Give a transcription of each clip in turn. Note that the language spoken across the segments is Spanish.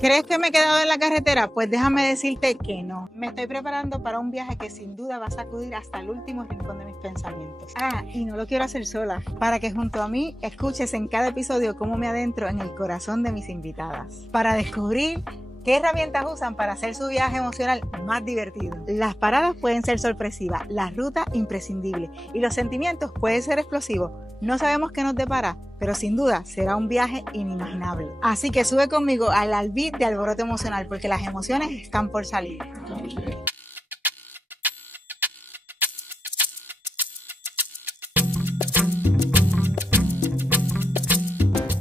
¿Crees que me he quedado en la carretera? Pues déjame decirte que no. Me estoy preparando para un viaje que sin duda va a sacudir hasta el último rincón de mis pensamientos. Y no lo quiero hacer sola. Para que junto a mí escuches en cada episodio cómo me adentro en el corazón de mis invitadas. Para descubrir ¿qué herramientas usan para hacer su viaje emocional más divertido? Las paradas pueden ser sorpresivas, la ruta imprescindible y los sentimientos pueden ser explosivos. No sabemos qué nos depara, pero sin duda será un viaje inimaginable. Así que sube conmigo al albit de Alboroto Emocional porque las emociones están por salir.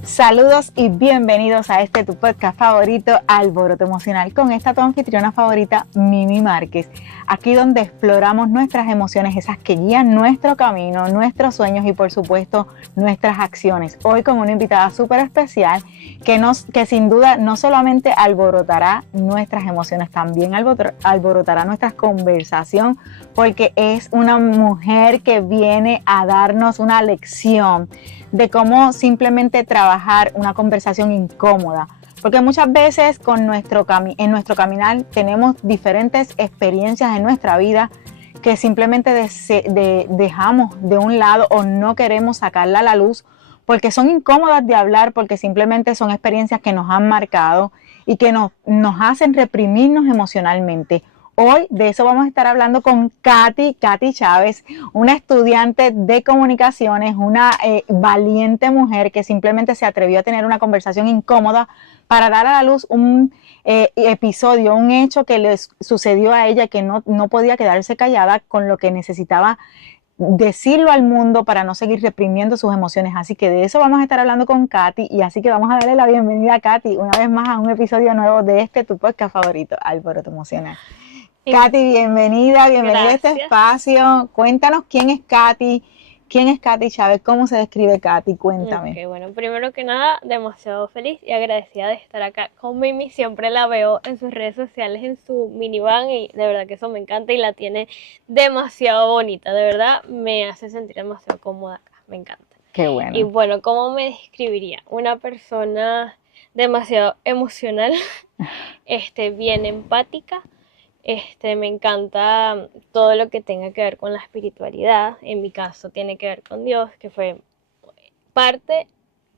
Saludos y bienvenidos a este tu podcast favorito, Alboroto Emocional, con esta tu anfitriona favorita, Mimi Márquez. Aquí donde exploramos nuestras emociones, esas que guían nuestro camino, nuestros sueños y por supuesto nuestras acciones. Hoy con una invitada súper especial que sin duda no solamente alborotará nuestras emociones, también alborotará nuestra conversación, porque es una mujer que viene a darnos una lección de cómo simplemente trabajar una conversación incómoda. Porque muchas veces en nuestro caminar tenemos diferentes experiencias en nuestra vida que simplemente dejamos de un lado o no queremos sacarla a la luz porque son incómodas de hablar, porque simplemente son experiencias que nos han marcado y que nos hacen reprimirnos emocionalmente. Hoy de eso vamos a estar hablando con Katy Chávez, una estudiante de comunicaciones, una valiente mujer que simplemente se atrevió a tener una conversación incómoda para dar a la luz un episodio, un hecho que le sucedió a ella, que no podía quedarse callada, con lo que necesitaba decirlo al mundo para no seguir reprimiendo sus emociones. Así que de eso vamos a estar hablando con Katy, y así que vamos a darle la bienvenida a Katy una vez más a un episodio nuevo de tu podcast favorito, Alboroto Emocional. Katy, bienvenida a este espacio. Cuéntanos quién es Katy Chávez, cómo se describe Katy, cuéntame. Okay, bueno, primero que nada, demasiado feliz y agradecida de estar acá con Mimi. Siempre la veo en sus redes sociales, en su minivan, y de verdad que eso me encanta y la tiene demasiado bonita. De verdad me hace sentir demasiado cómoda acá, me encanta. Qué bueno. Y bueno, ¿cómo me describiría? Una persona demasiado emocional, bien empática. Me encanta todo lo que tenga que ver con la espiritualidad. En mi caso tiene que ver con Dios, que fue parte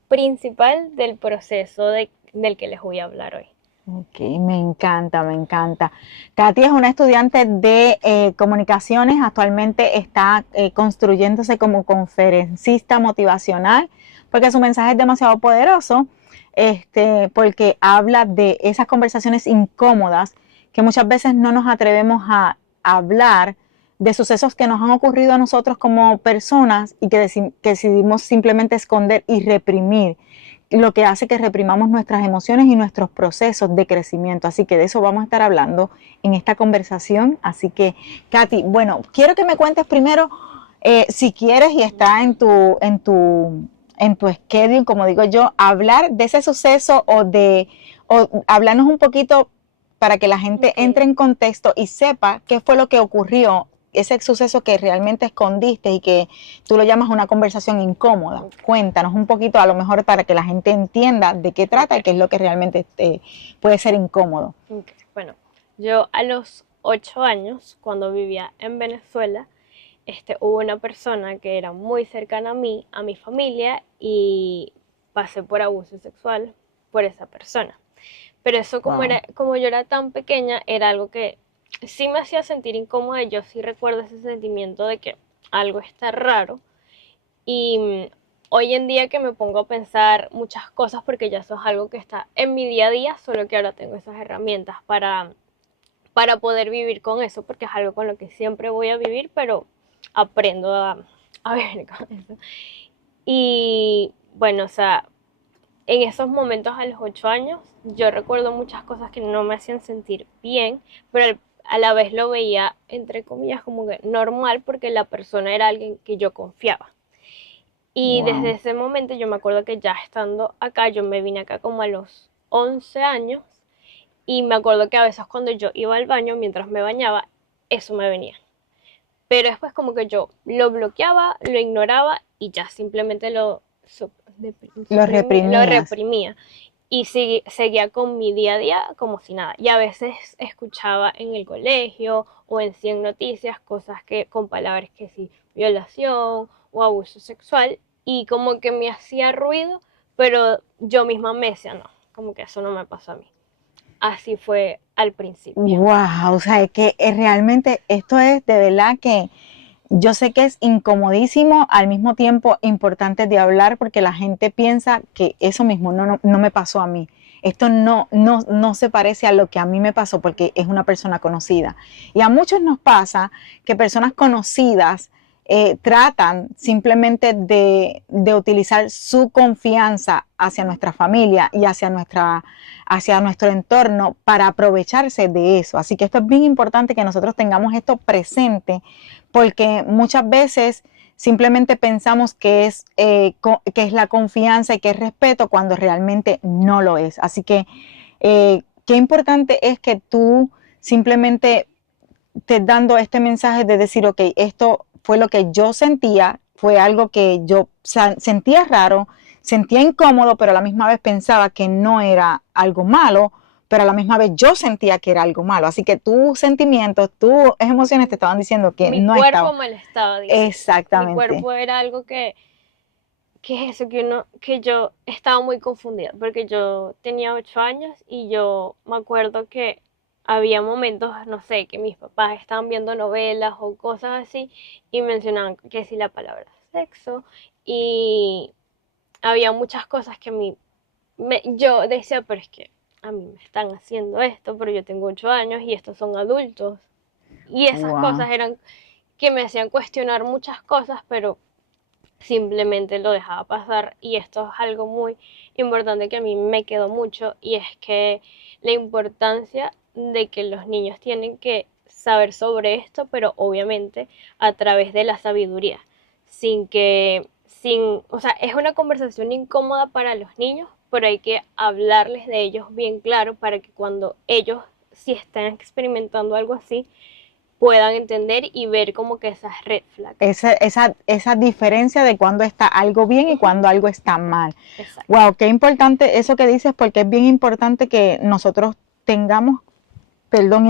principal del proceso del que les voy a hablar hoy. Ok, me encanta. Katy es una estudiante de comunicaciones, actualmente está construyéndose como conferencista motivacional, porque su mensaje es demasiado poderoso, porque habla de esas conversaciones incómodas que muchas veces no nos atrevemos a hablar, de sucesos que nos han ocurrido a nosotros como personas y que decidimos simplemente esconder y reprimir, lo que hace que reprimamos nuestras emociones y nuestros procesos de crecimiento. Así que de eso vamos a estar hablando en esta conversación. Así que, Katy, bueno, quiero que me cuentes primero, si quieres y está en tu schedule, como digo yo, hablar de ese suceso o hablarnos un poquito para que la gente entre en contexto y sepa qué fue lo que ocurrió, ese suceso que realmente escondiste y que tú lo llamas una conversación incómoda. Cuéntanos un poquito, a lo mejor para que la gente entienda de qué trata y qué es lo que realmente puede ser incómodo. Bueno, yo a los 8 años, cuando vivía en Venezuela, hubo una persona que era muy cercana a mí, a mi familia, y pasé por abuso sexual por esa persona. Pero eso, como yo era tan pequeña, era algo que sí me hacía sentir incómoda. Yo sí recuerdo ese sentimiento de que algo está raro. Y hoy en día que me pongo a pensar muchas cosas, porque ya eso es algo que está en mi día a día, solo que ahora tengo esas herramientas para poder vivir con eso, porque es algo con lo que siempre voy a vivir, pero aprendo a vivir con eso. Y bueno, o sea, en esos momentos a los 8 años, yo recuerdo muchas cosas que no me hacían sentir bien, pero a la vez lo veía, entre comillas, como que normal, porque la persona era alguien que yo confiaba. Y desde ese momento yo me acuerdo que ya estando acá, yo me vine acá como a los 11 años, y me acuerdo que a veces cuando yo iba al baño, mientras me bañaba, eso me venía. Pero después como que yo lo bloqueaba, lo ignoraba y ya simplemente lo reprimía. y seguía con mi día a día como si nada. Y a veces escuchaba en el colegio o en 100 noticias cosas que con palabras que sí, violación o abuso sexual, y como que me hacía ruido, pero yo misma me decía, no, como que eso no me pasó a mí. Así fue al principio. Wow, o sea, es que realmente esto es de verdad que yo sé que es incomodísimo, al mismo tiempo importante de hablar porque la gente piensa que eso mismo no me pasó a mí. Esto no se parece a lo que a mí me pasó porque es una persona conocida. Y a muchos nos pasa que personas conocidas tratan simplemente de utilizar su confianza hacia nuestra familia y hacia nuestro entorno para aprovecharse de eso. Así que esto es bien importante que nosotros tengamos esto presente porque muchas veces simplemente pensamos que es la confianza y que es respeto cuando realmente no lo es. Así que qué importante es que tú simplemente estés dando este mensaje de decir, ok, esto fue lo que yo sentía, fue algo que yo sentía raro, sentía incómodo, pero a la misma vez pensaba que no era algo malo, pero a la misma vez yo sentía que era algo malo. Así que tus sentimientos, tus emociones te estaban diciendo que Mi no cuerpo estaba. me lo estaba diciendo. Mi Exactamente. cuerpo era algo que es eso, que yo estaba muy confundida, porque yo tenía 8 años y yo me acuerdo que había momentos, no sé, que mis papás estaban viendo novelas o cosas así y mencionaban que sí la palabra sexo, y había muchas cosas que a mí, yo decía, pero es que a mí me están haciendo esto, pero yo tengo 8 años y estos son adultos. Y esas Wow. cosas eran que me hacían cuestionar muchas cosas, pero simplemente lo dejaba pasar. Y esto es algo muy importante que a mí me quedó mucho, y es que la importancia de que los niños tienen que saber sobre esto, pero obviamente a través de la sabiduría, o sea, es una conversación incómoda para los niños, pero hay que hablarles de ellos bien claro para que cuando ellos, si están experimentando algo así, puedan entender y ver como que esas red flags. Esa diferencia de cuando está algo bien y Ujú. cuando algo está mal. Exacto. Wow, qué importante eso que dices, porque es bien importante que nosotros tengamos, perdón,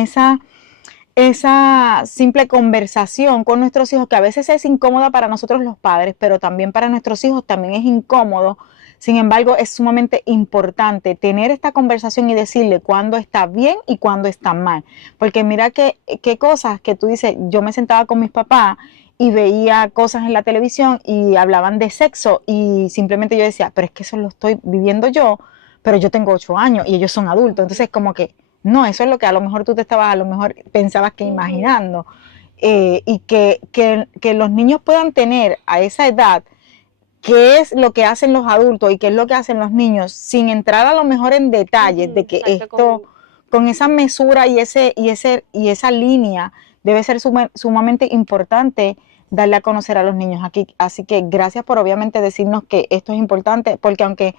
esa simple conversación con nuestros hijos, que a veces es incómoda para nosotros los padres, pero también para nuestros hijos también es incómodo. Sin embargo, es sumamente importante tener esta conversación y decirle cuándo está bien y cuándo está mal. Porque mira qué cosas que tú dices, yo me sentaba con mis papás y veía cosas en la televisión y hablaban de sexo y simplemente yo decía, pero es que eso lo estoy viviendo yo, pero yo tengo 8 años y ellos son adultos. Entonces, como que no, eso es lo que a lo mejor tú te estabas, a lo mejor pensabas que Ujú. imaginando. Y que los niños puedan tener a esa edad qué es lo que hacen los adultos y qué es lo que hacen los niños, sin entrar a lo mejor en detalles de Ujú, que exacto, esto, con esa mesura y esa línea, debe ser sumamente importante darle a conocer a los niños aquí. Así que gracias por obviamente decirnos que esto es importante, porque aunque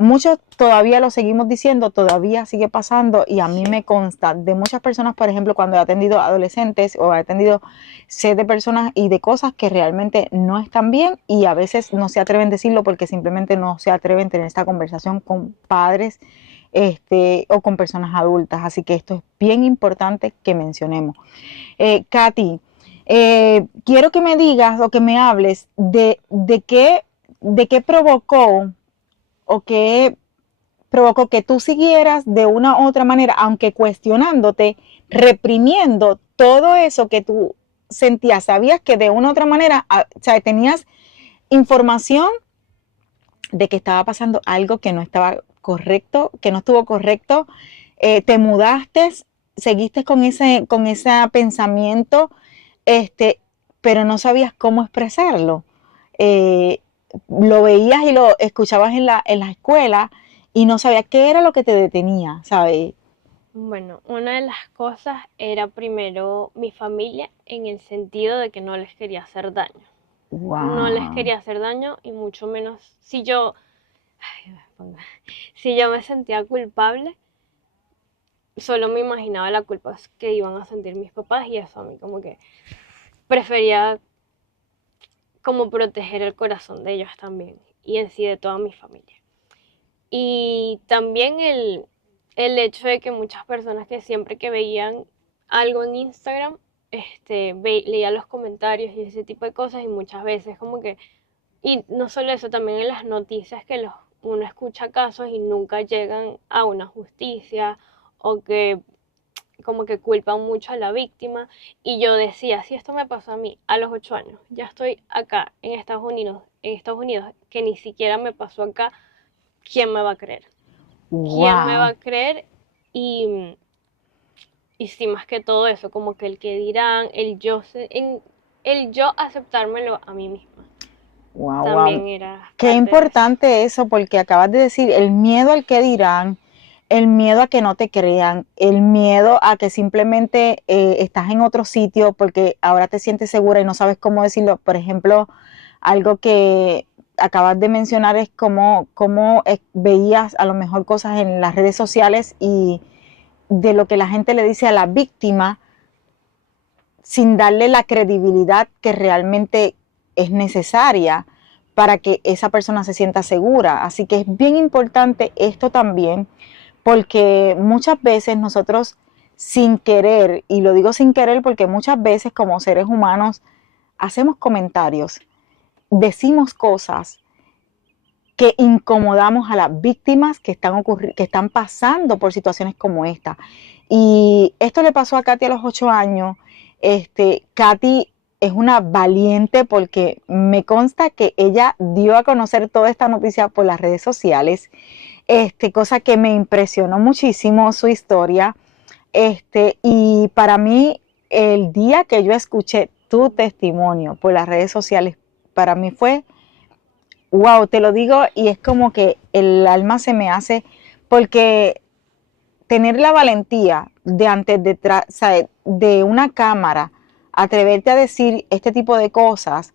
muchos todavía lo seguimos diciendo, todavía sigue pasando y a mí sí. me consta de muchas personas, por ejemplo, cuando he atendido adolescentes o he atendido sé de personas y de cosas que realmente no están bien y a veces no se atreven a decirlo porque simplemente no se atreven a tener esta conversación con padres o con personas adultas. Así que esto es bien importante que mencionemos. Katy, quiero que me digas o que me hables de qué provocó o qué provocó que tú siguieras de una u otra manera, aunque cuestionándote, reprimiendo todo eso que tú sentías, sabías que de una u otra manera, o sea, tenías información de que estaba pasando algo que no estaba correcto, que no estuvo correcto, te mudaste, seguiste con ese pensamiento, este, pero no sabías cómo expresarlo. Eh, lo veías y lo escuchabas en la escuela y no sabías qué era lo que te detenía, ¿sabes? Bueno, una de las cosas era primero mi familia, en el sentido de que no les quería hacer daño. No les Wow. quería hacer daño, y mucho menos si yo, ay, si yo me sentía culpable, solo me imaginaba la culpa que iban a sentir mis papás, y eso a mí como que prefería como proteger el corazón de ellos también, y en sí de toda mi familia. Y también el hecho de que muchas personas que siempre que veían algo en Instagram, leía los comentarios y ese tipo de cosas y muchas veces como que, y no solo eso, también en las noticias que uno escucha casos y nunca llegan a una justicia o que como que culpan mucho a la víctima. Y yo decía, si esto me pasó a mí a los 8 años, ya estoy acá en Estados Unidos, que ni siquiera me pasó acá, ¿quién me va a creer? ¿Quién me va Wow, a creer? Y, y sí, más que todo eso, como que el que dirán, el yo aceptármelo a mí misma, wow, wow. también era Qué parte de eso. importante eso, porque acabas de decir el miedo al que dirán, el miedo a que no te crean, el miedo a que simplemente estás en otro sitio porque ahora te sientes segura y no sabes cómo decirlo. Por ejemplo, algo que acabas de mencionar es cómo veías a lo mejor cosas en las redes sociales y de lo que la gente le dice a la víctima sin darle la credibilidad que realmente es necesaria para que esa persona se sienta segura. Así que es bien importante esto también, porque muchas veces nosotros sin querer, y lo digo sin querer porque muchas veces como seres humanos hacemos comentarios, decimos cosas que incomodamos a las víctimas que están pasando por situaciones como esta. Y esto le pasó a Katy a los 8 años. Katy es una valiente porque me consta que ella dio a conocer toda esta noticia por las redes sociales, cosa que me impresionó muchísimo su historia. Y para mí, el día que yo escuché tu testimonio por las redes sociales, para mí fue wow, te lo digo y es como que el alma se me hace, porque tener la valentía de antes de, o sea, de una cámara, atreverte a decir este tipo de cosas,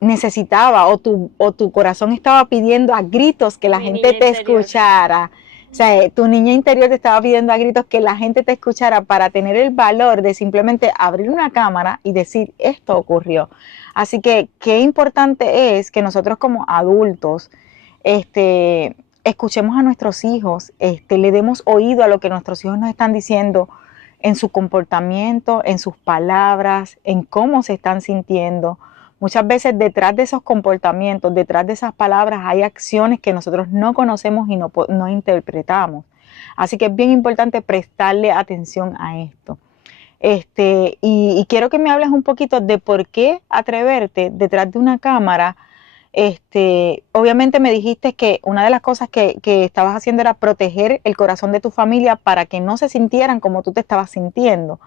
necesitaba o tu corazón estaba pidiendo a gritos que la Mi gente niña te interior. escuchara. O sea, tu niña interior te estaba pidiendo a gritos que la gente te escuchara para tener el valor de simplemente abrir una cámara y decir esto ocurrió. Así que qué importante es que nosotros como adultos escuchemos a nuestros hijos, le demos oído a lo que nuestros hijos nos están diciendo en su comportamiento, en sus palabras, en cómo se están sintiendo. Muchas veces detrás de esos comportamientos, detrás de esas palabras, hay acciones que nosotros no conocemos y no interpretamos. Así que es bien importante prestarle atención a esto. Y quiero que me hables un poquito de por qué atreverte detrás de una cámara. Obviamente me dijiste que una de las cosas que estabas haciendo era proteger el corazón de tu familia para que no se sintieran como tú te estabas sintiendo.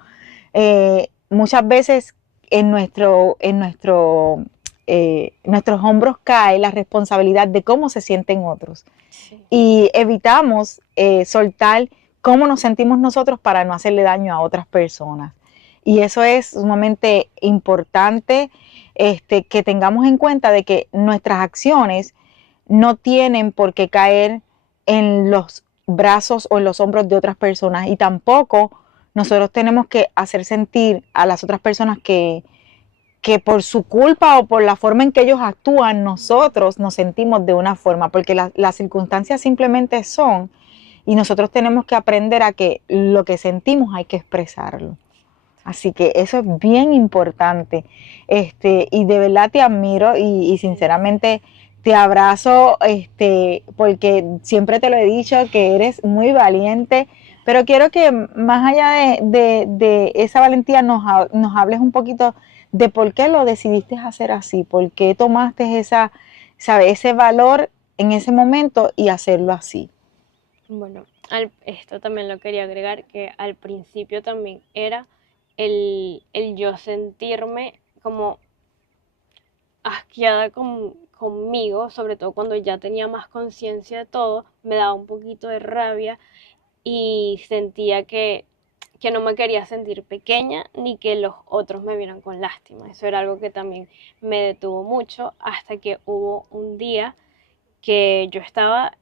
Muchas veces nuestros hombros cae la responsabilidad de cómo se sienten otros Sí. y evitamos soltar cómo nos sentimos nosotros para no hacerle daño a otras personas. Y eso es sumamente importante, que tengamos en cuenta de que nuestras acciones no tienen por qué caer en los brazos o en los hombros de otras personas y tampoco nosotros tenemos que hacer sentir a las otras personas que por su culpa o por la forma en que ellos actúan, nosotros nos sentimos de una forma, porque las circunstancias simplemente son, y nosotros tenemos que aprender a que lo que sentimos hay que expresarlo. Así que eso es bien importante. Y de verdad te admiro y sinceramente te abrazo, porque siempre te lo he dicho que eres muy valiente, pero quiero que más allá de esa valentía nos hables un poquito de por qué lo decidiste hacer así, por qué tomaste ese valor en ese momento y hacerlo así. Bueno, esto también lo quería agregar, que al principio también era el yo sentirme como asqueada conmigo, sobre todo cuando ya tenía más conciencia de todo, me daba un poquito de rabia y sentía que no me quería sentir pequeña ni que los otros me vieran con lástima. Eso era algo que también me detuvo mucho hasta que hubo un día que yo estaba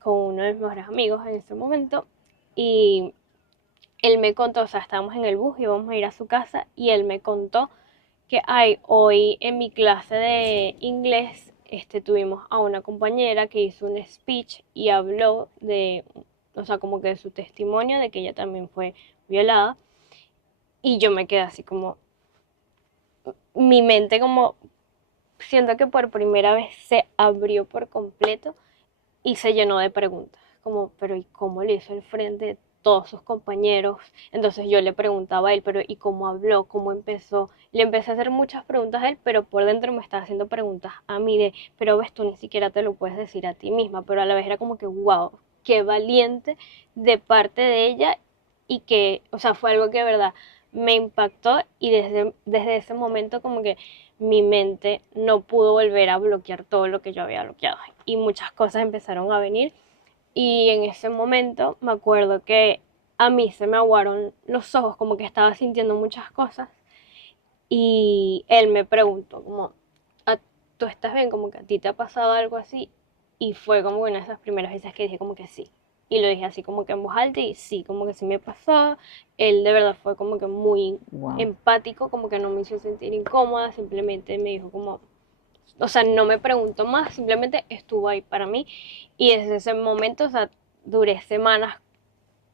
con uno de mis mejores amigos en ese momento y él me contó, o sea, estábamos en el bus y íbamos a ir a su casa y él me contó que hoy en mi clase de inglés tuvimos a una compañera que hizo un speech y habló de, o sea, como que de su testimonio de que ella también fue violada. Y yo me quedé así como, mi mente como, siento que por primera vez se abrió por completo y se llenó de preguntas, como, pero ¿y cómo le hizo el frente de todos sus compañeros? Entonces yo le preguntaba a él, pero ¿y cómo habló? ¿Cómo empezó? Le empecé a hacer muchas preguntas a él, pero por dentro me estaba haciendo preguntas a mí de, pero ves, tú ni siquiera te lo puedes decir a ti misma, pero a la vez era como que, wow, qué valiente de parte de ella y que, o sea, fue algo que de verdad me impactó y desde ese momento como que mi mente no pudo volver a bloquear todo lo que yo había bloqueado y muchas cosas empezaron a venir y en ese momento me acuerdo que a mí se me aguaron los ojos, como que estaba sintiendo muchas cosas y él me preguntó como, ¿tú estás bien? Como que a ti te ha pasado algo así y fue como una de esas primeras veces que dije como que sí. Y lo dije así como que en voz alta y sí, como que sí me pasó. Él de verdad fue como que muy Wow. empático, como que no me hizo sentir incómoda, simplemente me dijo como, o sea, no me preguntó más, simplemente estuvo ahí para mí. Y desde ese momento, o sea, duré semanas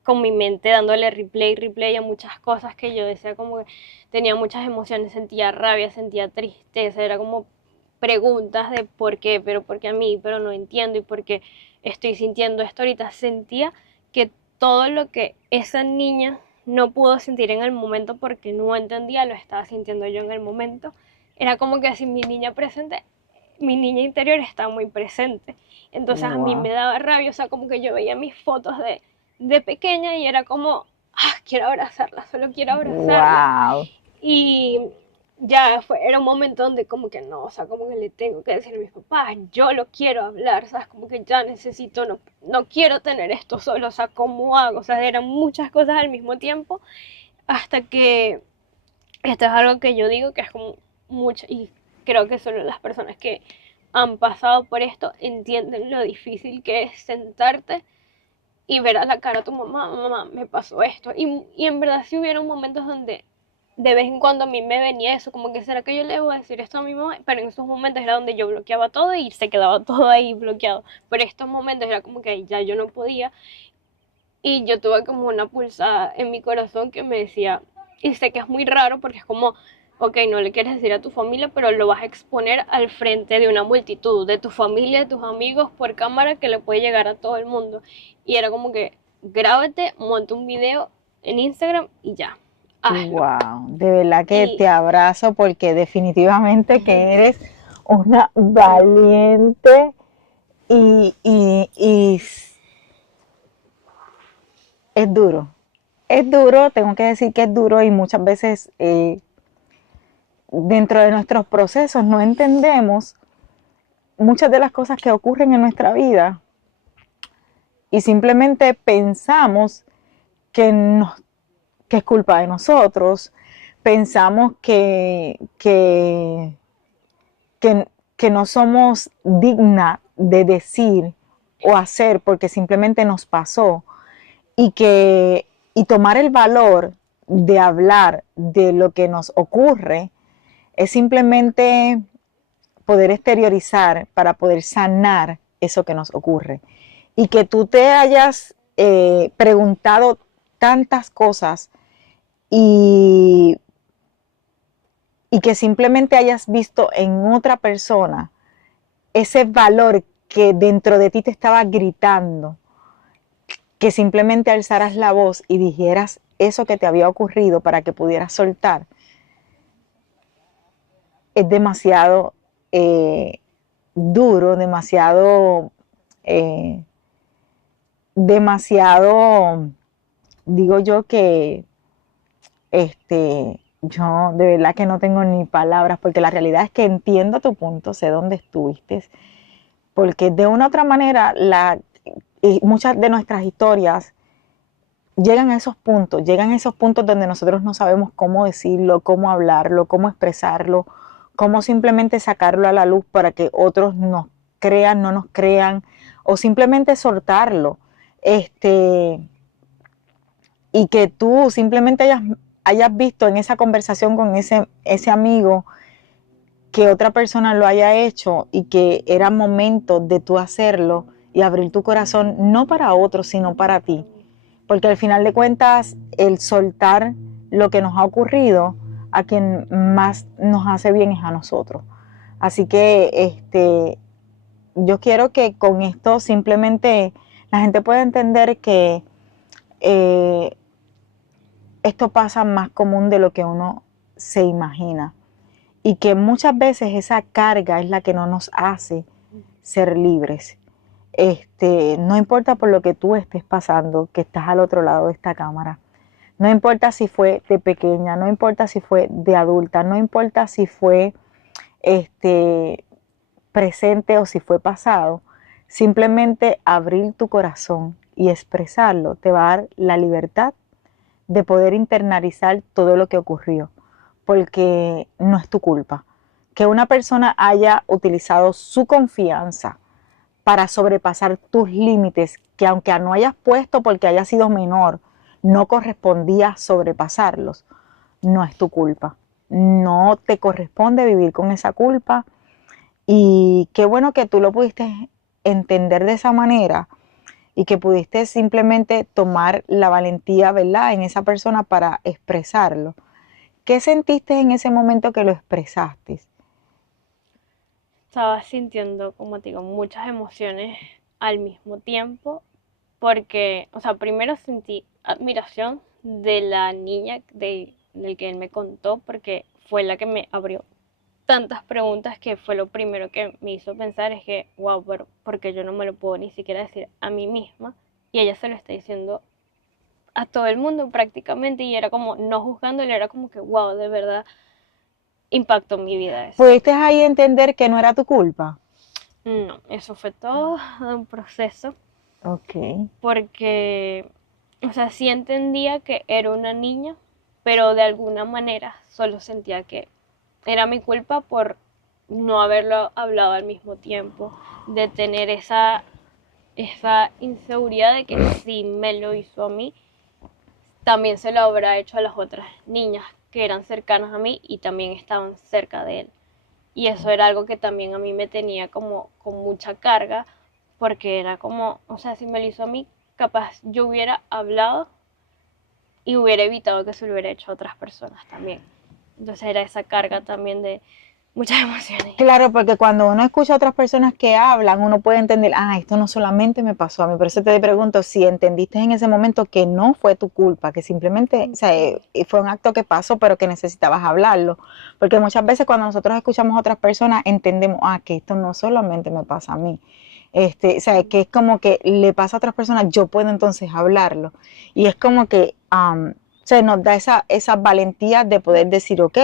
con mi mente dándole replay a muchas cosas que yo decía como que tenía muchas emociones, sentía rabia, sentía tristeza, era como preguntas de por qué, pero por qué a mí, pero no entiendo y por qué estoy sintiendo esto ahorita. Sentía que todo lo que esa niña no pudo sentir en el momento porque no entendía, lo estaba sintiendo yo en el momento. Era como que si mi niña presente, mi niña interior está muy presente. Entonces a mí me Wow. daba rabia, o sea, como que yo veía mis fotos de pequeña y era como, quiero abrazarla, solo quiero abrazarla. Wow. Y ya era un momento donde como que no, o sea, como que le tengo que decir a mis papás, yo lo quiero hablar, ¿sabes? Como que ya necesito, no quiero tener esto solo, o sea, ¿cómo hago? O sea, eran muchas cosas al mismo tiempo, hasta que esto es algo que yo digo que es como mucho, y creo que solo las personas que han pasado por esto entienden lo difícil que es sentarte y ver a la cara a tu mamá, mamá, me pasó esto. Y en verdad sí hubieron momentos donde de vez en cuando a mí me venía eso, como que será que yo le voy a decir esto a mi mamá, pero en esos momentos era donde yo bloqueaba todo y se quedaba todo ahí bloqueado. Pero estos momentos era como que ya yo no podía y yo tuve como una pulsada en mi corazón que me decía, y sé que es muy raro porque es como, ok, no le quieres decir a tu familia, pero lo vas a exponer al frente de una multitud, de tu familia, de tus amigos, por cámara, que le puede llegar a todo el mundo. Y era como que, grábate, monta un video en Instagram y ya, hazlo. Wow. De verdad que Y te abrazo porque definitivamente que eres una valiente y es duro. Es duro, tengo que decir que es duro y muchas veces dentro de nuestros procesos no entendemos muchas de las cosas que ocurren en nuestra vida y simplemente pensamos que, nos, que es culpa de nosotros, pensamos que no somos dignas de decir o hacer porque simplemente nos pasó y tomar el valor de hablar de lo que nos ocurre es simplemente poder exteriorizar para poder sanar eso que nos ocurre. Y que tú te hayas preguntado tantas cosas y, y que simplemente hayas visto en otra persona ese valor que dentro de ti te estaba gritando, que simplemente alzaras la voz y dijeras eso que te había ocurrido para que pudieras soltar, es demasiado eh, duro, eh, demasiado, digo yo que yo de verdad que no tengo ni palabras, porque la realidad es que entiendo tu punto, sé dónde estuviste, porque de una u otra manera y muchas de nuestras historias llegan a esos puntos donde nosotros no sabemos cómo decirlo, cómo hablarlo, cómo expresarlo, cómo simplemente sacarlo a la luz para que otros nos crean, no nos crean, o simplemente soltarlo. Este, y que tú simplemente hayas visto en esa conversación con ese amigo que otra persona lo haya hecho y que era momento de tú hacerlo y abrir tu corazón, no para otros, sino para ti. Porque al final de cuentas, el soltar lo que nos ha ocurrido, a quien más nos hace bien es a nosotros. Así que yo quiero que con esto simplemente la gente pueda entender que eh, esto pasa más común de lo que uno se imagina y que muchas veces esa carga es la que no nos hace ser libres. No importa por lo que tú estés pasando, que estás al otro lado de esta cámara, no importa si fue de pequeña, no importa si fue de adulta, no importa si fue presente o si fue pasado, simplemente abrir tu corazón y expresarlo te va a dar la libertad de poder internalizar todo lo que ocurrió, porque no es tu culpa. Que una persona haya utilizado su confianza para sobrepasar tus límites, que aunque no hayas puesto porque haya sido menor, no correspondía sobrepasarlos, no es tu culpa. No te corresponde vivir con esa culpa y qué bueno que tú lo pudiste entender de esa manera y que pudiste simplemente tomar la valentía, ¿verdad?, en esa persona para expresarlo. ¿Qué sentiste en ese momento que lo expresaste? Estaba sintiendo, como te digo, muchas emociones al mismo tiempo, porque, o sea, primero sentí admiración de la niña del que él me contó, porque fue la que me abrió tantas preguntas que fue lo primero que me hizo pensar es que, wow, pero porque yo no me lo puedo ni siquiera decir a mí misma y ella se lo está diciendo a todo el mundo prácticamente y era como, no juzgándole, era como que, wow, de verdad impactó mi vida eso. ¿Pudiste ahí entender que no era tu culpa? No, eso fue todo un proceso Ok. porque, o sea, sí entendía que era una niña, pero de alguna manera solo sentía que era mi culpa por no haberlo hablado al mismo tiempo, de tener esa inseguridad de que si me lo hizo a mí, también se lo habrá hecho a las otras niñas que eran cercanas a mí y también estaban cerca de él. Y eso era algo que también a mí me tenía como con mucha carga, porque era como, o sea, si me lo hizo a mí, capaz yo hubiera hablado y hubiera evitado que se lo hubiera hecho a otras personas también. Entonces era esa carga también de muchas emociones. Claro, porque cuando uno escucha a otras personas que hablan, uno puede entender, esto no solamente me pasó a mí. Por eso te pregunto si entendiste en ese momento que no fue tu culpa, que simplemente, o sea, fue un acto que pasó, pero que necesitabas hablarlo. Porque muchas veces cuando nosotros escuchamos a otras personas, entendemos, que esto no solamente me pasa a mí. O sea, que es como que le pasa a otras personas, yo puedo entonces hablarlo. Y es como que se nos da esa valentía de poder decir, ok,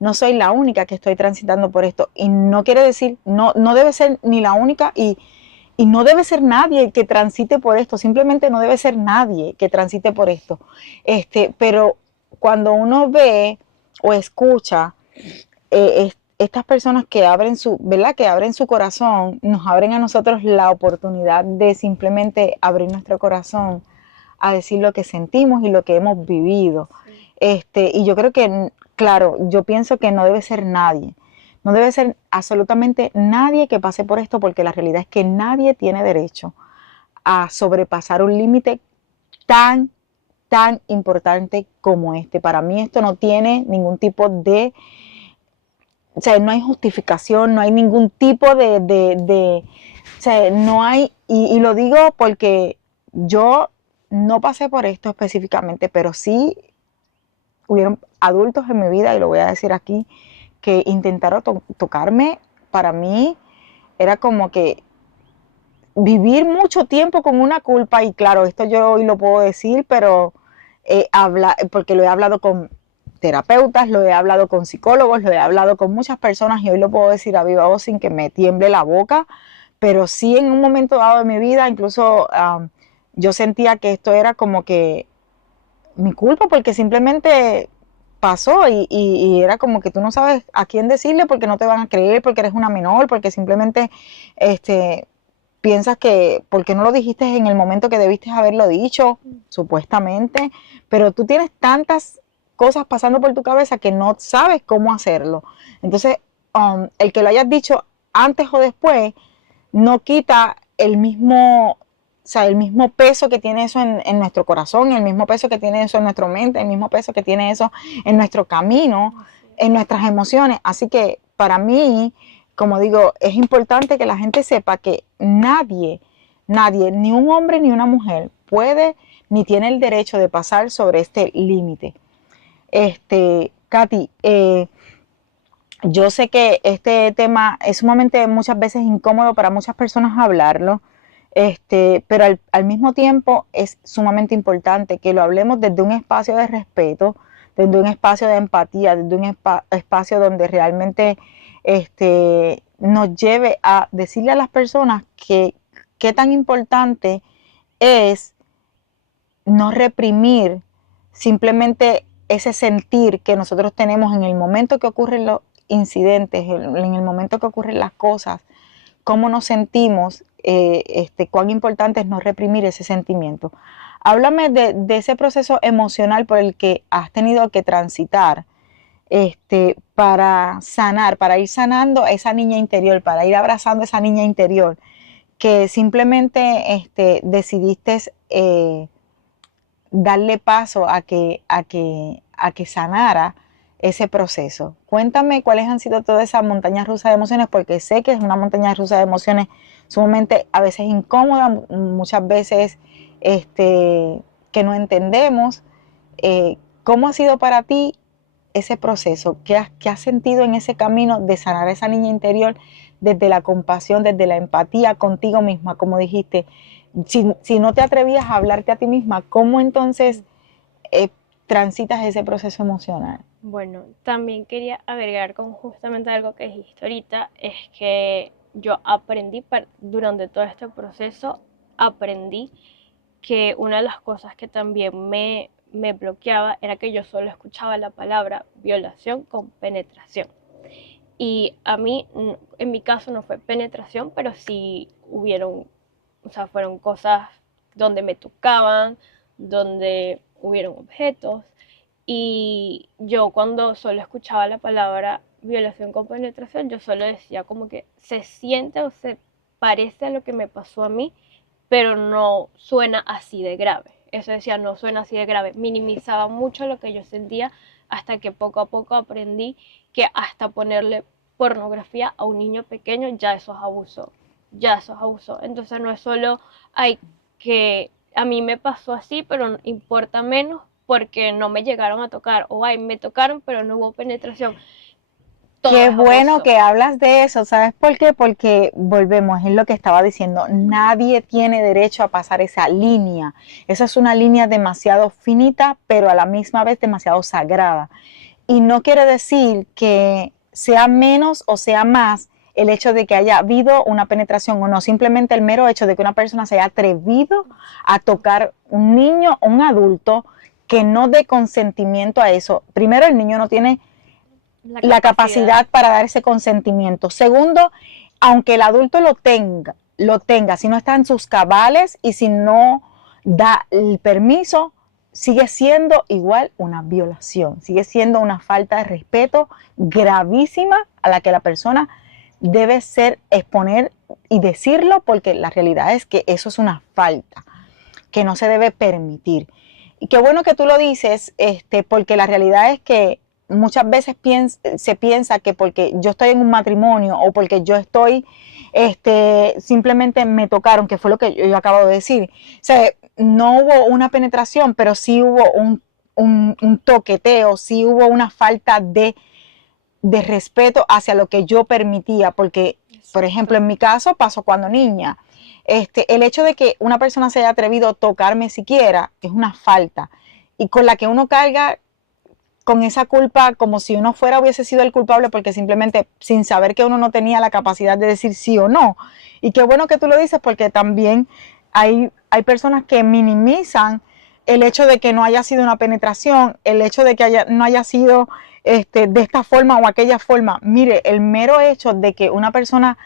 no soy la única que estoy transitando por esto. Y no quiere decir, no debe ser ni la única y no debe ser nadie que transite por esto, simplemente no debe ser nadie que transite por esto. Pero cuando uno ve o escucha estas personas que abren su, ¿verdad?, que abren su corazón, nos abren a nosotros la oportunidad de simplemente abrir nuestro corazón a decir lo que sentimos y lo que hemos vivido. Y yo creo que, claro, yo pienso que no debe ser nadie. No debe ser absolutamente nadie que pase por esto, porque la realidad es que nadie tiene derecho a sobrepasar un límite tan, tan importante como este. Para mí esto no tiene ningún tipo de, o sea, no hay justificación, no hay ningún tipo o sea, no hay, y lo digo porque yo no pasé por esto específicamente, pero sí hubieron adultos en mi vida, y lo voy a decir aquí, que intentaron tocarme. Para mí era como que vivir mucho tiempo con una culpa, y claro, esto yo hoy lo puedo decir, pero porque lo he hablado con terapeutas, lo he hablado con psicólogos, lo he hablado con muchas personas y hoy lo puedo decir a viva voz sin que me tiemble la boca, pero sí en un momento dado de mi vida, incluso yo sentía que esto era como que mi culpa porque simplemente pasó y era como que tú no sabes a quién decirle porque no te van a creer, porque eres una menor, porque simplemente piensas que porque no lo dijiste en el momento que debiste haberlo dicho, supuestamente, pero tú tienes tantas cosas pasando por tu cabeza que no sabes cómo hacerlo. Entonces, el que lo hayas dicho antes o después no quita el mismo, o sea, el mismo peso que tiene eso en nuestro corazón, el mismo peso que tiene eso en nuestra mente, el mismo peso que tiene eso en nuestro camino, en nuestras emociones. Así que para mí, como digo, es importante que la gente sepa que nadie, ni un hombre ni una mujer puede ni tiene el derecho de pasar sobre este límite. Katy, yo sé que este tema es sumamente muchas veces incómodo para muchas personas hablarlo, pero al mismo tiempo es sumamente importante que lo hablemos desde un espacio de respeto, desde un espacio de empatía, desde un espacio donde realmente nos lleve a decirle a las personas que qué tan importante es no reprimir simplemente ese sentir que nosotros tenemos en el momento que ocurren los incidentes, en el momento que ocurren las cosas, cómo nos sentimos, cuán importante es no reprimir ese sentimiento. Háblame de ese proceso emocional por el que has tenido que transitar para sanar, para ir sanando a esa niña interior, para ir abrazando a esa niña interior, que simplemente decidiste darle paso a que sanara ese proceso. Cuéntame cuáles han sido todas esas montañas rusas de emociones, porque sé que es una montaña rusa de emociones sumamente a veces incómoda, muchas veces que no entendemos. ¿Cómo ha sido para ti ese proceso? ¿Qué has sentido en ese camino de sanar a esa niña interior desde la compasión, desde la empatía contigo misma, como dijiste? Si no te atrevías a hablarte a ti misma, ¿cómo entonces transitas ese proceso emocional? Bueno, también quería agregar con justamente algo que dijiste ahorita, es que yo aprendí durante todo este proceso, aprendí que una de las cosas que también me bloqueaba era que yo solo escuchaba la palabra violación con penetración. Y a mí, en mi caso no fue penetración, pero sí hubieron, o sea, fueron cosas donde me tocaban, donde hubieron objetos. Y yo cuando solo escuchaba la palabra violación con penetración, yo solo decía como que se siente o se parece a lo que me pasó a mí, pero no suena así de grave. Eso decía, no suena así de grave. Minimizaba mucho lo que yo sentía hasta que poco a poco aprendí que hasta ponerle pornografía a un niño pequeño ya eso es abuso. Ya eso es abuso. Entonces no es solo, ay, que a mí me pasó así, pero importa menos porque no me llegaron a tocar. O ay, me tocaron, pero no hubo penetración. Todo Qué es bueno abuso. que hablas de eso, ¿sabes por qué? Porque volvemos, es lo que estaba diciendo, nadie tiene derecho a pasar esa línea. Esa es una línea demasiado finita, pero a la misma vez demasiado sagrada. Y no quiere decir que sea menos o sea más el hecho de que haya habido una penetración o no, simplemente el mero hecho de que una persona se haya atrevido a tocar un niño o un adulto que no dé consentimiento a eso. Primero, el niño no tiene la capacidad para dar ese consentimiento. Segundo, aunque el adulto lo tenga, si no está en sus cabales y si no da el permiso, sigue siendo igual una violación, sigue siendo una falta de respeto gravísima a la que la persona debe exponer y decirlo, porque la realidad es que eso es una falta que no se debe permitir. Y qué bueno que tú lo dices, porque la realidad es que muchas veces se piensa que porque yo estoy en un matrimonio o porque yo estoy, simplemente me tocaron, que fue lo que yo acabo de decir. O sea, no hubo una penetración, pero sí hubo un toqueteo, sí hubo una falta de respeto hacia lo que yo permitía, porque, por ejemplo, en mi caso pasó cuando niña. El hecho de que una persona se haya atrevido a tocarme siquiera es una falta, y con la que uno carga con esa culpa como si uno hubiese sido el culpable, porque simplemente sin saber que uno no tenía la capacidad de decir sí o no. Y qué bueno que tú lo dices, porque también hay personas que minimizan el hecho de que no haya sido una penetración, el hecho de que no haya sido de esta forma o aquella forma. Mire, el mero hecho de que una persona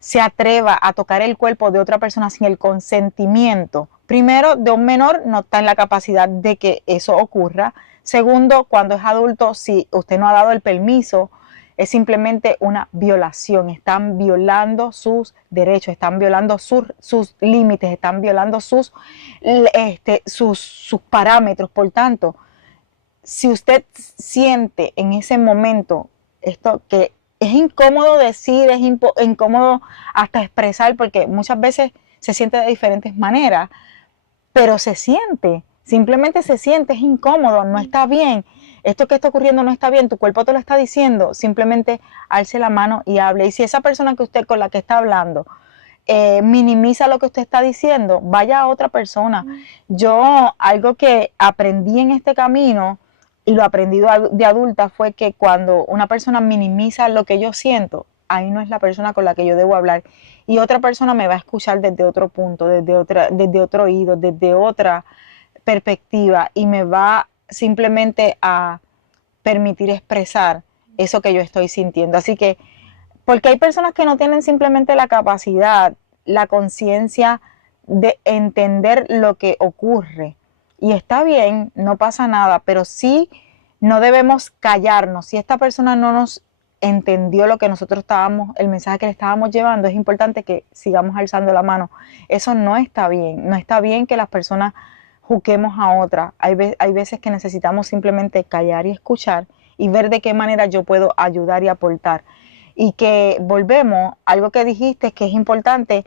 se atreva a tocar el cuerpo de otra persona sin el consentimiento, primero, de un menor no está en la capacidad de que eso ocurra. Segundo, cuando es adulto, si usted no ha dado el permiso es simplemente una violación. Están violando sus derechos, están violando sus límites, están violando sus parámetros. Por tanto, si usted siente en ese momento esto que es incómodo decir, es incómodo hasta expresar, porque muchas veces se siente de diferentes maneras, pero se siente, simplemente se siente, es incómodo, no está bien. Esto que está ocurriendo no está bien, tu cuerpo te lo está diciendo, simplemente alce la mano y hable. Y si esa persona que usted con la que está hablando minimiza lo que usted está diciendo, vaya a otra persona. Yo, algo que aprendí en este camino, y lo aprendí de adulta, fue que cuando una persona minimiza lo que yo siento, ahí no es la persona con la que yo debo hablar. Y otra persona me va a escuchar desde otro punto, desde otro oído, desde otra perspectiva, y me va simplemente a permitir expresar eso que yo estoy sintiendo. Así que, porque hay personas que no tienen simplemente la capacidad, la conciencia de entender lo que ocurre. Y está bien, no pasa nada, pero sí no debemos callarnos. Si esta persona no nos entendió lo que nosotros estábamos, el mensaje que le estábamos llevando, es importante que sigamos alzando la mano. Eso no está bien. No está bien que las personas juzguemos a otras. Hay veces que necesitamos simplemente callar y escuchar y ver de qué manera yo puedo ayudar y aportar. Y que volvemos, algo que dijiste que es importante,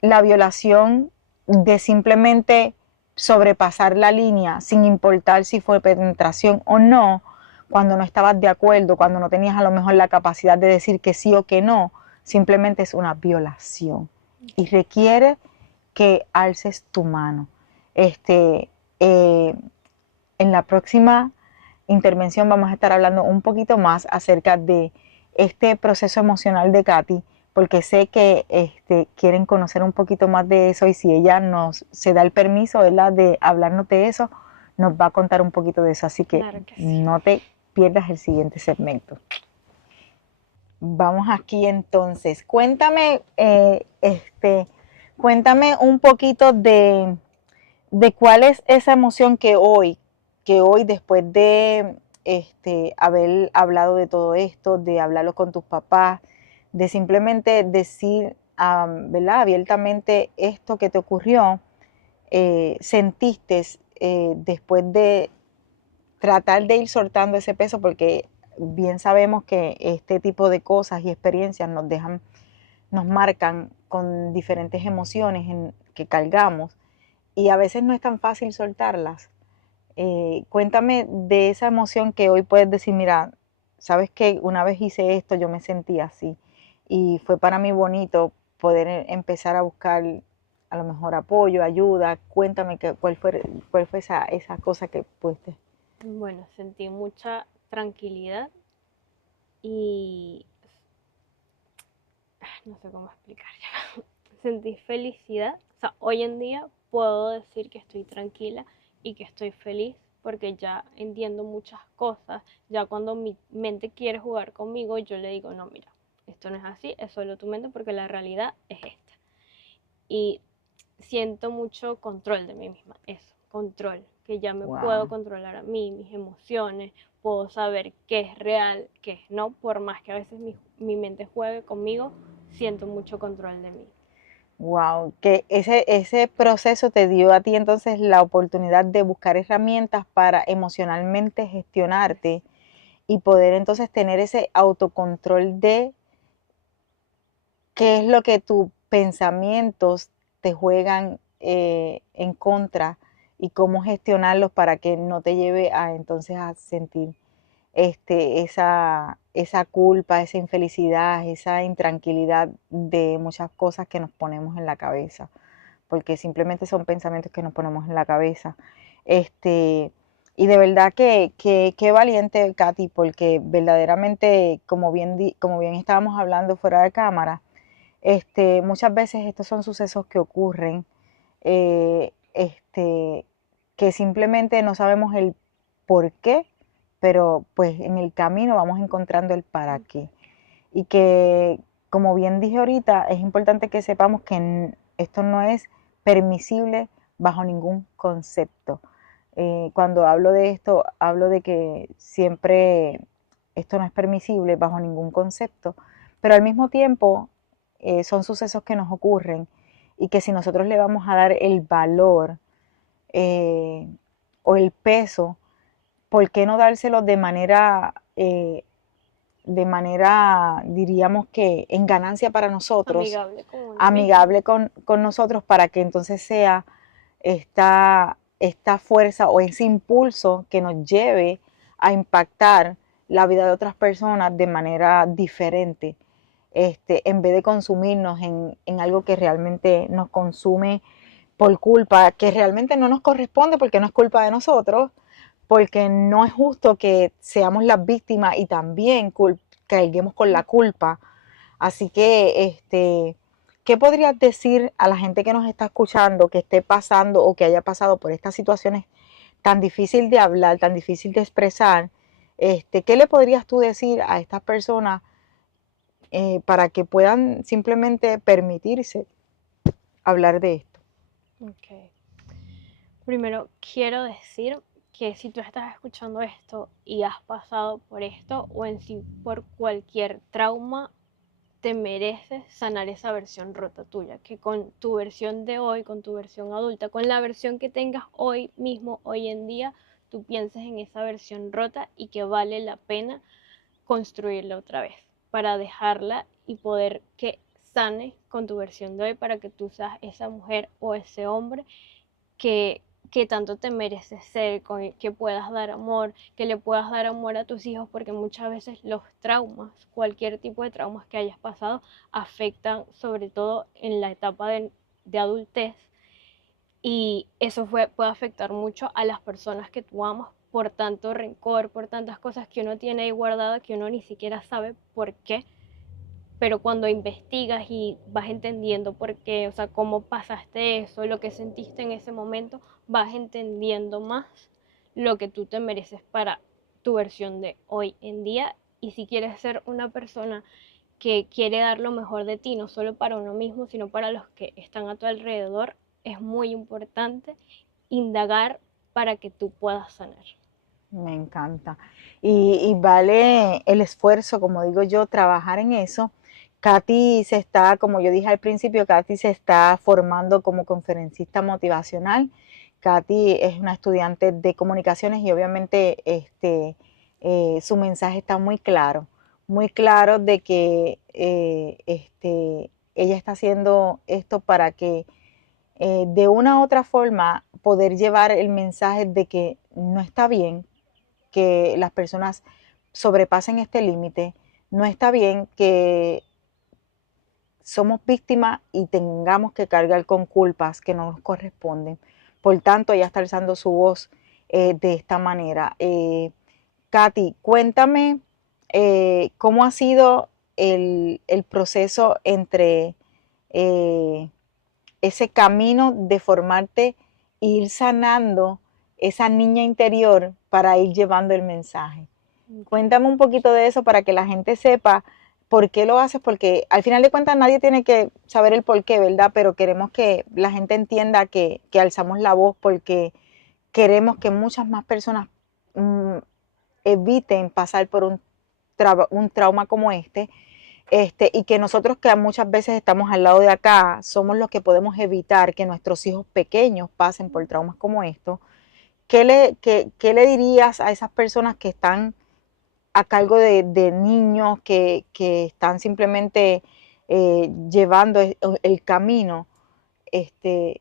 la violación de simplemente sobrepasar la línea sin importar si fue penetración o no, cuando no estabas de acuerdo, cuando no tenías a lo mejor la capacidad de decir que sí o que no, simplemente es una violación y requiere que alces tu mano. En la próxima intervención vamos a estar hablando un poquito más acerca de este proceso emocional de Katy, porque sé que quieren conocer un poquito más de eso, y si ella se da el permiso, ¿verdad?, de hablarnos de eso, nos va a contar un poquito de eso. Así que, Claro que sí. no te pierdas el siguiente segmento. Vamos aquí entonces. Cuéntame un poquito de cuál es esa emoción que hoy después de haber hablado de todo esto, de hablarlo con tus papás, de simplemente decir, ¿verdad?, abiertamente esto que te ocurrió, sentiste después de tratar de ir soltando ese peso, porque bien sabemos que este tipo de cosas y experiencias nos marcan con diferentes emociones que cargamos, y a veces no es tan fácil soltarlas. Cuéntame de esa emoción que hoy puedes decir, mira, sabes que una vez hice esto, yo me sentí así, y fue para mí bonito poder empezar a buscar a lo mejor apoyo, ayuda. Cuéntame cuál fue esa cosa que pudiste. Bueno, sentí mucha tranquilidad y no sé cómo explicar ya. Sentí felicidad. O sea, hoy en día puedo decir que estoy tranquila y que estoy feliz porque ya entiendo muchas cosas. Ya cuando mi mente quiere jugar conmigo, yo le digo, no, mira, esto no es así, es solo tu mente porque la realidad es esta. Y siento mucho control de mí misma, eso, control, que ya me puedo Wow. controlar a mí, mis emociones, puedo saber qué es real, qué es no, por más que a veces mi mente juegue conmigo, siento mucho control de mí. Wow, que ese proceso te dio a ti entonces la oportunidad de buscar herramientas para emocionalmente gestionarte y poder entonces tener ese autocontrol de qué es lo que tus pensamientos te juegan en contra, y cómo gestionarlos para que no te lleve a entonces a sentir esa culpa, esa infelicidad, esa intranquilidad de muchas cosas que nos ponemos en la cabeza, porque simplemente son pensamientos que nos ponemos en la cabeza. Este, y de verdad que valiente, Katy, porque verdaderamente, como bien estábamos hablando fuera de cámara, muchas veces estos son sucesos que ocurren, eh, este, que simplemente no sabemos el por qué, pero pues en el camino vamos encontrando el para qué. Y que, como bien dije ahorita, es importante que sepamos que esto no es permisible bajo ningún concepto. Cuando hablo de esto, hablo de que siempre esto no es permisible bajo ningún concepto, pero al mismo tiempo son sucesos que nos ocurren y que si nosotros le vamos a dar el valor o el peso, ¿por qué no dárselo diríamos que en ganancia para nosotros, Amigable con uno mismo. amigable con nosotros, para que entonces sea esta fuerza o ese impulso que nos lleve a impactar la vida de otras personas de manera diferente, en vez de consumirnos en algo que realmente nos consume por culpa, que realmente no nos corresponde porque no es culpa de nosotros, porque no es justo que seamos las víctimas y también carguemos con la culpa. Así que, ¿qué podrías decir a la gente que nos está escuchando, que esté pasando o que haya pasado por estas situaciones tan difícil de hablar, tan difícil de expresar? ¿Qué le podrías tú decir a estas personas para que puedan simplemente permitirse hablar de esto? Ok. Primero, quiero decir que si tú estás escuchando esto y has pasado por esto o en sí por cualquier trauma, te mereces sanar esa versión rota tuya, que con tu versión de hoy, con tu versión adulta, con la versión que tengas hoy mismo, hoy en día, tú pienses en esa versión rota y que vale la pena construirla otra vez para dejarla y poder que sane con tu versión de hoy para que tú seas esa mujer o ese hombre que, que tanto te mereces ser, que puedas dar amor, que le puedas dar amor a tus hijos, porque muchas veces los traumas, cualquier tipo de traumas que hayas pasado, afectan sobre todo en la etapa de adultez y eso puede afectar mucho a las personas que tú amas por tanto rencor, por tantas cosas que uno tiene ahí guardado que uno ni siquiera sabe por qué, pero cuando investigas y vas entendiendo por qué, o sea, cómo pasaste eso, lo que sentiste en ese momento, vas entendiendo más lo que tú te mereces para tu versión de hoy en día. Y si quieres ser una persona que quiere dar lo mejor de ti, no solo para uno mismo, sino para los que están a tu alrededor, es muy importante indagar para que tú puedas sanar. Me encanta. Y vale el esfuerzo, como digo yo, trabajar en eso. Katy se está, como yo dije al principio, Katy se está formando como conferencista motivacional. Katy es una estudiante de comunicaciones y obviamente su mensaje está muy claro de que ella está haciendo esto para que de una u otra forma poder llevar el mensaje de que no está bien que las personas sobrepasen este límite, no está bien que somos víctimas y tengamos que cargar con culpas que no nos corresponden. Por tanto, ella está alzando su voz de esta manera. Katy, cuéntame cómo ha sido el proceso entre eh, ese camino de formarte e ir sanando esa niña interior para ir llevando el mensaje. Cuéntame un poquito de eso para que la gente sepa por qué lo haces, porque al final de cuentas nadie tiene que saber el por qué, ¿verdad? Pero queremos que la gente entienda que alzamos la voz porque queremos que muchas más personas mm, eviten pasar por un trauma como y que nosotros que muchas veces estamos al lado de acá, somos los que podemos evitar que nuestros hijos pequeños pasen por traumas como esto. ¿Qué le dirías a esas personas que están a cargo de niños que están simplemente llevando el camino? Este,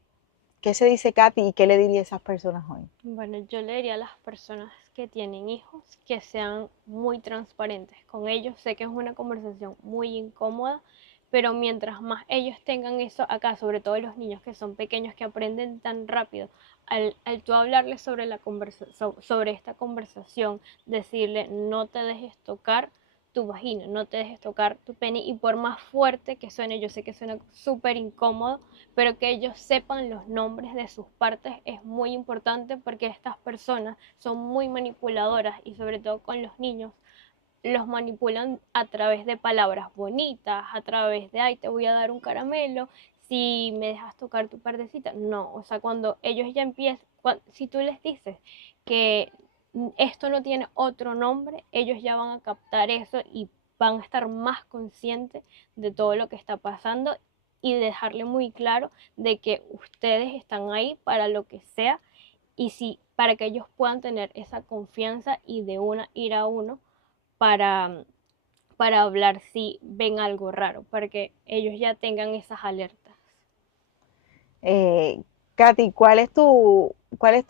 ¿Qué se dice, Katy, y qué le diría a esas personas hoy? Bueno, yo le diría a las personas que tienen hijos que sean muy transparentes con ellos. Sé que es una conversación muy incómoda, pero mientras más ellos tengan eso acá, sobre todo los niños que son pequeños, que aprenden tan rápido, al tú hablarles sobre, sobre esta conversación, decirle no te dejes tocar tu vagina, no te dejes tocar tu pene, y por más fuerte que suene, yo sé que suena súper incómodo, pero que ellos sepan los nombres de sus partes es muy importante porque estas personas son muy manipuladoras y sobre todo con los niños los manipulan a través de palabras bonitas, a través de, ay, te voy a dar un caramelo si me dejas tocar tu partecita. No, o sea, cuando ellos ya empiezan, si tú les dices que esto no tiene otro nombre, ellos ya van a captar eso y van a estar más conscientes de todo lo que está pasando y dejarle muy claro de que ustedes están ahí para lo que sea y si para que ellos puedan tener esa confianza y de una ir a uno para, para hablar si ven algo raro, para que ellos ya tengan esas alertas. Eh, Katy, cuál es tu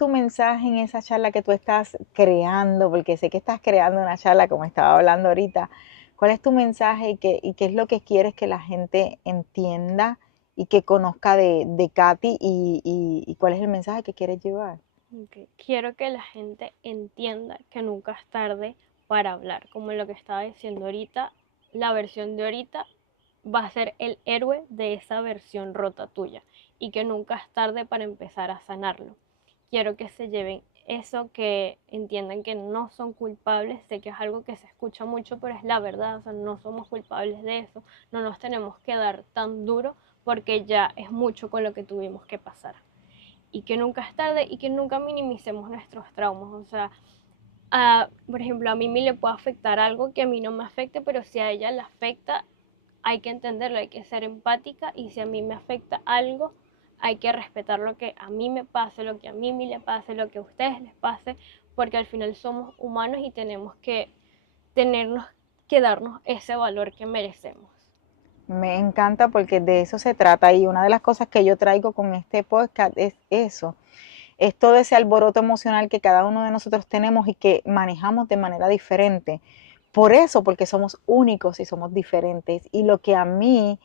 mensaje en esa charla que tú estás creando? Porque sé que estás creando una charla, como estaba hablando ahorita. ¿Cuál es tu mensaje y qué es lo que quieres que la gente entienda y que conozca de Katy y cuál es el mensaje que quieres llevar? Okay. Quiero que la gente entienda que nunca es tarde para hablar. Como lo que estaba diciendo ahorita, la versión de ahorita va a ser el héroe de esa versión rota tuya y que nunca es tarde para empezar a sanarlo. Quiero que se lleven eso, que entiendan que no son culpables. Sé que es algo que se escucha mucho, pero es la verdad. O sea, no somos culpables de eso. No nos tenemos que dar tan duro porque ya es mucho con lo que tuvimos que pasar y que nunca es tarde y que nunca minimicemos nuestros traumas. O sea, por ejemplo, a mí me le puede afectar algo que a mí no me afecte, pero si a ella le afecta, hay que entenderlo, hay que ser empática y si a mí me afecta algo, hay que respetar lo que a mí me pase, lo que a mí me le pase, lo que a ustedes les pase, porque al final somos humanos y tenemos que tenernos que darnos ese valor que merecemos. Me encanta porque de eso se trata y una de las cosas que yo traigo con este podcast es eso, es todo ese alboroto emocional que cada uno de nosotros tenemos y que manejamos de manera diferente. Por eso, porque somos únicos y somos diferentes. Y lo que a mí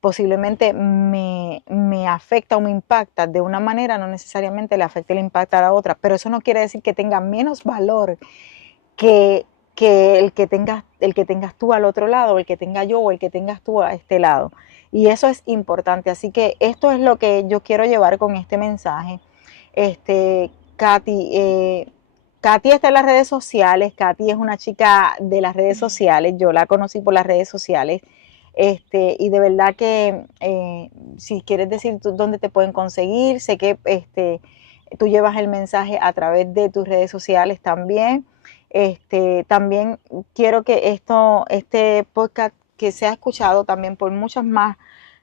posiblemente me afecta o me impacta de una manera, no necesariamente le afecta y le impacta a la otra. Pero eso no quiere decir que tenga menos valor que, que el que tengas tú al otro lado, o el que tenga yo o el que tengas tú a este lado. Y eso es importante. Así que esto es lo que yo quiero llevar con este mensaje. Katy, Katy está en las redes sociales. Katy es una chica de las redes sociales. Yo la conocí por las redes sociales. Y de verdad que si quieres decir tú, dónde te pueden conseguir, sé que tú llevas el mensaje a través de tus redes sociales también. También quiero que este podcast que sea escuchado también por muchas más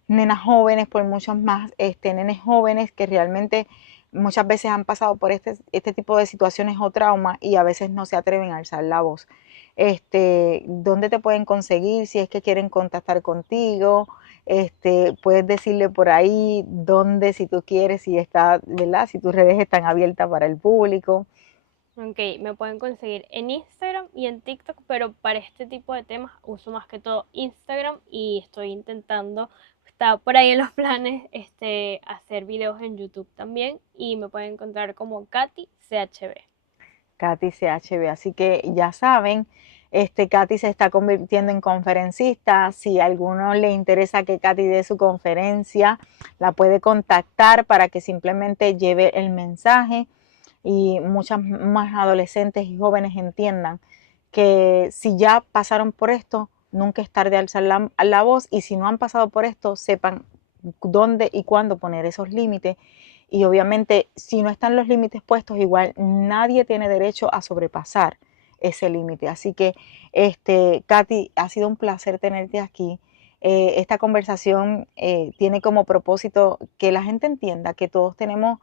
nenas jóvenes, por muchos más nenes jóvenes que realmente muchas veces han pasado por este tipo de situaciones o traumas y a veces no se atreven a alzar la voz. ¿Dónde te pueden conseguir? Si es que quieren contactar contigo, puedes decirle por ahí dónde, si tú quieres, si está, ¿verdad? Si tus redes están abiertas para el público. Ok, me pueden conseguir en Instagram y en TikTok, pero para este tipo de temas uso más que todo Instagram y estoy intentando, está por ahí en los planes, hacer videos en YouTube también y me pueden encontrar como Katy CHB. Katy CHB. Así que ya saben, Katy se está convirtiendo en conferencista. Si a alguno le interesa que Katy dé su conferencia, la puede contactar para que simplemente lleve el mensaje y muchas más adolescentes y jóvenes entiendan que si ya pasaron por esto, nunca es tarde alzar la voz y si no han pasado por esto, sepan dónde y cuándo poner esos límites y obviamente si no están los límites puestos, igual nadie tiene derecho a sobrepasar ese límite. Así que, Katy, ha sido un placer tenerte aquí. Esta conversación tiene como propósito que la gente entienda que todos tenemos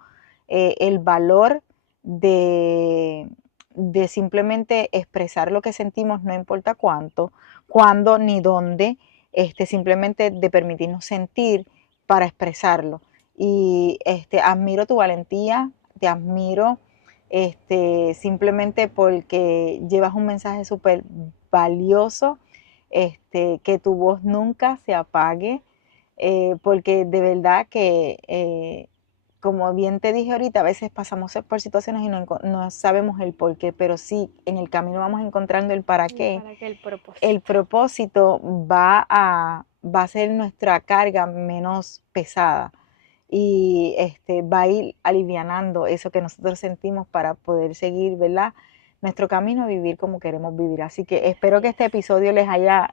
el valor de simplemente expresar lo que sentimos, no importa cuánto, cuándo ni dónde, simplemente de permitirnos sentir para expresarlo. Y admiro tu valentía, te admiro simplemente porque llevas un mensaje súper valioso, que tu voz nunca se apague, porque de verdad que como bien te dije ahorita, a veces pasamos por situaciones y no sabemos el por qué, pero sí, en el camino vamos encontrando el para qué. Para que el El propósito. propósito va a ser nuestra carga menos pesada y va a ir alivianando eso que nosotros sentimos para poder seguir, ¿verdad? Nuestro camino a vivir como queremos vivir. Así que espero Así que es. este episodio les haya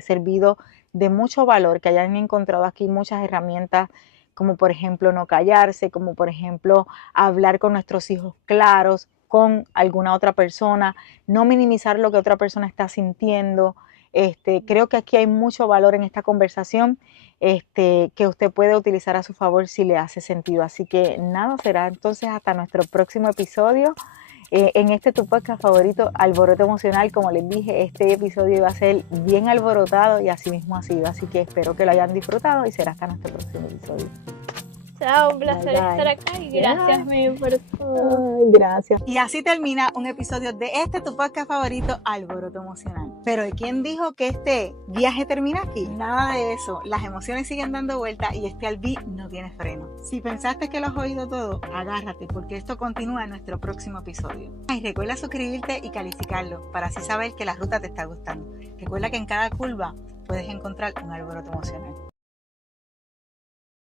servido de mucho valor, que hayan encontrado aquí muchas herramientas como por ejemplo no callarse, como por ejemplo hablar con nuestros hijos claros, con alguna otra persona, no minimizar lo que otra persona está sintiendo. Creo que aquí hay mucho valor en esta conversación que usted puede utilizar a su favor si le hace sentido. Así que nada, será entonces hasta nuestro próximo episodio. En tu podcast favorito, Alboroto Emocional. Como les dije, este episodio iba a ser bien alborotado y así mismo ha sido. Así que espero que lo hayan disfrutado y será hasta nuestro próximo episodio. Chao, un placer Bye, bye. estar acá y gracias, Mimi, por todo. Ay, gracias. Y así termina un episodio de tu podcast favorito, Alboroto Emocional. Pero ¿de quién dijo que este viaje termina aquí? Nada de eso. Las emociones siguen dando vueltas y este albí no tiene freno. Si pensaste que lo has oído todo, agárrate porque esto continúa en nuestro próximo episodio. Y recuerda suscribirte y calificarlo para así saber que la ruta te está gustando. Recuerda que en cada curva puedes encontrar un alboroto emocional.